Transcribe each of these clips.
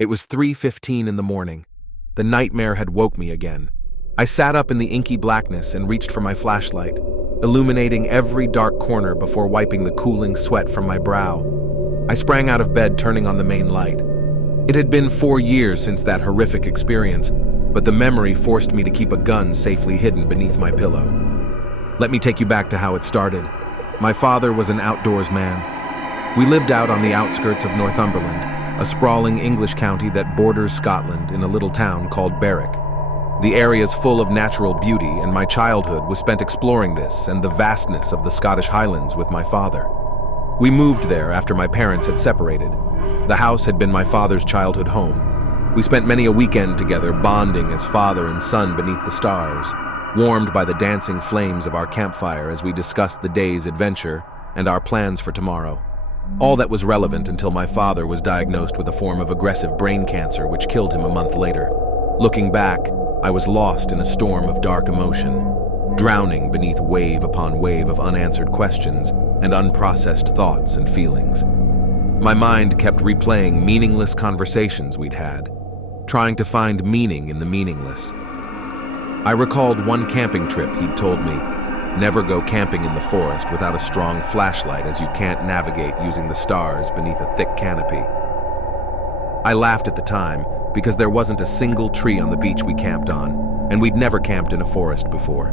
It was 3:15 in the morning. The nightmare had woke me again. I sat up in the inky blackness and reached for my flashlight, illuminating every dark corner before wiping the cooling sweat from my brow. I sprang out of bed, turning on the main light. It had been 4 years since that horrific experience, but the memory forced me to keep a gun safely hidden beneath my pillow. Let me take you back to how it started. My father was an outdoors man. We lived out on the outskirts of Northumberland, a sprawling English county that borders Scotland in a little town called Berwick. The area is full of natural beauty, and my childhood was spent exploring this and the vastness of the Scottish Highlands with my father. We moved there after my parents had separated. The house had been my father's childhood home. We spent many a weekend together, bonding as father and son beneath the stars, warmed by the dancing flames of our campfire as we discussed the day's adventure and our plans for tomorrow. All that was relevant until my father was diagnosed with a form of aggressive brain cancer which killed him a month later. Looking back, I was lost in a storm of dark emotion, drowning beneath wave upon wave of unanswered questions and unprocessed thoughts and feelings. My mind kept replaying meaningless conversations we'd had, trying to find meaning in the meaningless. I recalled one camping trip he'd told me, never go camping in the forest without a strong flashlight as you can't navigate using the stars beneath a thick canopy. I laughed at the time because there wasn't a single tree on the beach we camped on, and we'd never camped in a forest before.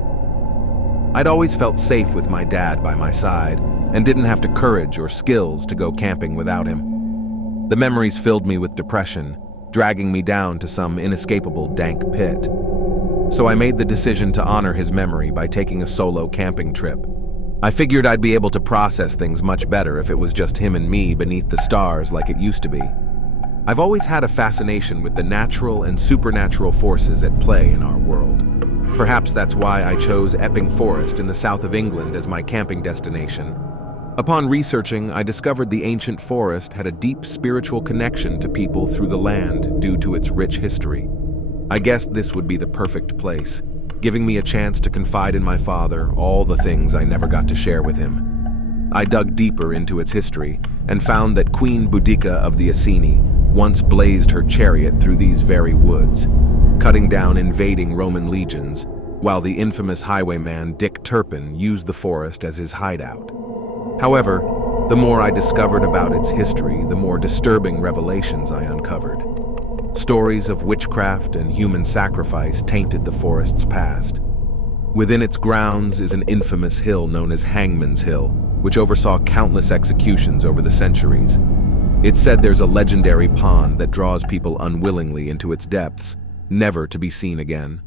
I'd always felt safe with my dad by my side and didn't have the courage or skills to go camping without him. The memories filled me with depression, dragging me down to some inescapable dank pit. So I made the decision to honor his memory by taking a solo camping trip. I figured I'd be able to process things much better if it was just him and me beneath the stars like it used to be. I've always had a fascination with the natural and supernatural forces at play in our world. Perhaps that's why I chose Epping Forest in the south of England as my camping destination. Upon researching, I discovered the ancient forest had a deep spiritual connection to people through the land due to its rich history. I guessed this would be the perfect place, giving me a chance to confide in my father all the things I never got to share with him. I dug deeper into its history and found that Queen Boudica of the Iceni once blazed her chariot through these very woods, cutting down invading Roman legions, while the infamous highwayman Dick Turpin used the forest as his hideout. However, the more I discovered about its history, the more disturbing revelations I uncovered. Stories of witchcraft and human sacrifice tainted the forest's past. Within its grounds is an infamous hill known as Hangman's Hill, which oversaw countless executions over the centuries. It's said there's a legendary pond that draws people unwillingly into its depths, never to be seen again.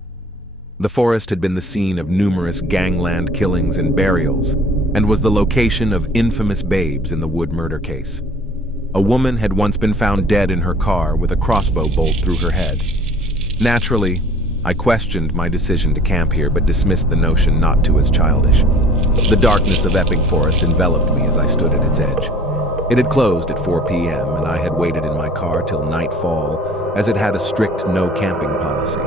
The forest had been the scene of numerous gangland killings and burials, and was the location of infamous babes in the Wood murder case. A woman had once been found dead in her car with a crossbow bolt through her head. Naturally, I questioned my decision to camp here, but dismissed the notion not too as childish. The darkness of Epping Forest enveloped me as I stood at its edge. It had closed at 4 p.m., and I had waited in my car till nightfall, as it had a strict no-camping policy.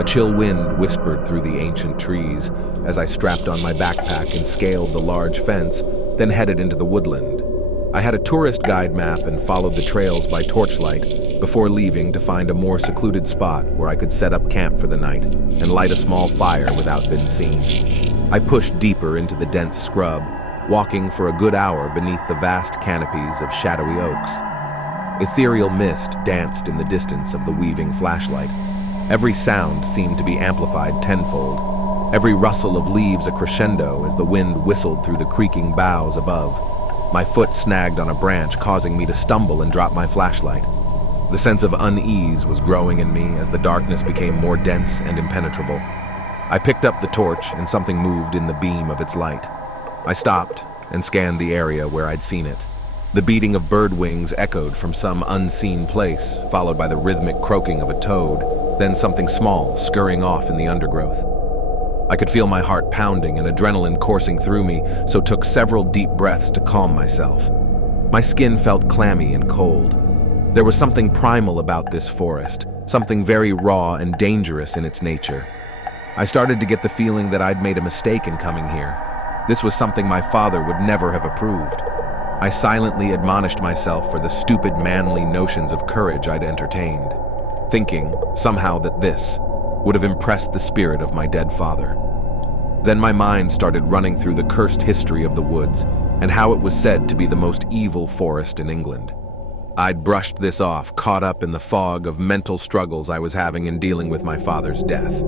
A chill wind whispered through the ancient trees as I strapped on my backpack and scaled the large fence, then headed into the woodland. I had a tourist guide map and followed the trails by torchlight before leaving to find a more secluded spot where I could set up camp for the night and light a small fire without being seen. I pushed deeper into the dense scrub, walking for a good hour beneath the vast canopies of shadowy oaks. Ethereal mist danced in the distance of the weaving flashlight. Every sound seemed to be amplified tenfold, every rustle of leaves a crescendo as the wind whistled through the creaking boughs above. My foot snagged on a branch, causing me to stumble and drop my flashlight. The sense of unease was growing in me as the darkness became more dense and impenetrable. I picked up the torch and something moved in the beam of its light. I stopped and scanned the area where I'd seen it. The beating of bird wings echoed from some unseen place, followed by the rhythmic croaking of a toad, then something small scurrying off in the undergrowth. I could feel my heart pounding and adrenaline coursing through me, so took several deep breaths to calm myself. My skin felt clammy and cold. There was something primal about this forest, something very raw and dangerous in its nature. I started to get the feeling that I'd made a mistake in coming here. This was something my father would never have approved. I silently admonished myself for the stupid manly notions of courage I'd entertained, thinking, somehow, that this would have impressed the spirit of my dead father. Then my mind started running through the cursed history of the woods and how it was said to be the most evil forest in England. I'd brushed this off, caught up in the fog of mental struggles I was having in dealing with my father's death.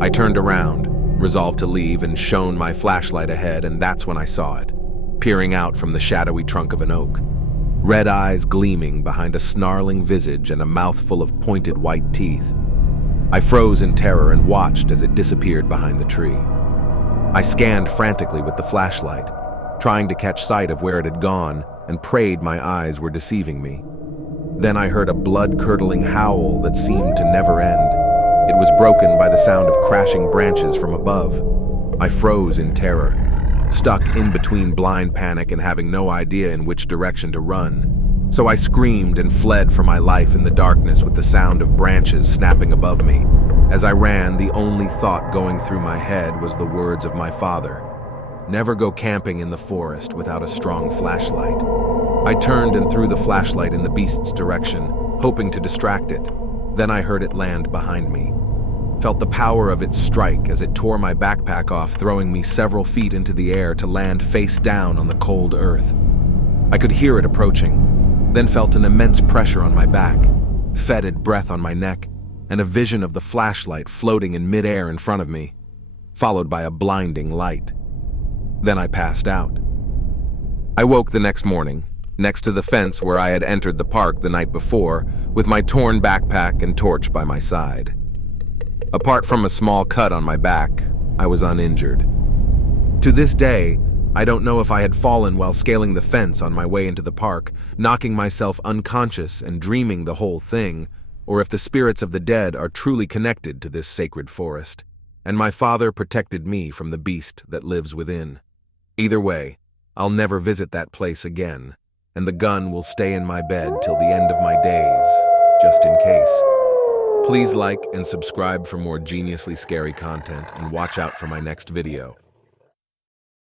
I turned around, resolved to leave, and shone my flashlight ahead, and that's when I saw it, peering out from the shadowy trunk of an oak, red eyes gleaming behind a snarling visage and a mouthful of pointed white teeth. I froze in terror and watched as it disappeared behind the tree. I scanned frantically with the flashlight, trying to catch sight of where it had gone, and prayed my eyes were deceiving me. Then I heard a blood-curdling howl that seemed to never end. It was broken by the sound of crashing branches from above. I froze in terror, stuck in between blind panic and having no idea in which direction to run. So I screamed and fled for my life in the darkness with the sound of branches snapping above me. As I ran, the only thought going through my head was the words of my father: "Never go camping in the forest without a strong flashlight." I turned and threw the flashlight in the beast's direction, hoping to distract it. Then I heard it land behind me. Felt the power of its strike as it tore my backpack off, throwing me several feet into the air to land face down on the cold earth. I could hear it approaching, then felt an immense pressure on my back, fetid breath on my neck, and a vision of the flashlight floating in midair in front of me, followed by a blinding light. Then I passed out. I woke the next morning, next to the fence where I had entered the park the night before, with my torn backpack and torch by my side. Apart from a small cut on my back, I was uninjured. To this day, I don't know if I had fallen while scaling the fence on my way into the park, knocking myself unconscious and dreaming the whole thing, or if the spirits of the dead are truly connected to this sacred forest, and my father protected me from the beast that lives within. Either way, I'll never visit that place again, and the gun will stay in my bed till the end of my days, just in case. Please like and subscribe for more geniusly scary content, and watch out for my next video.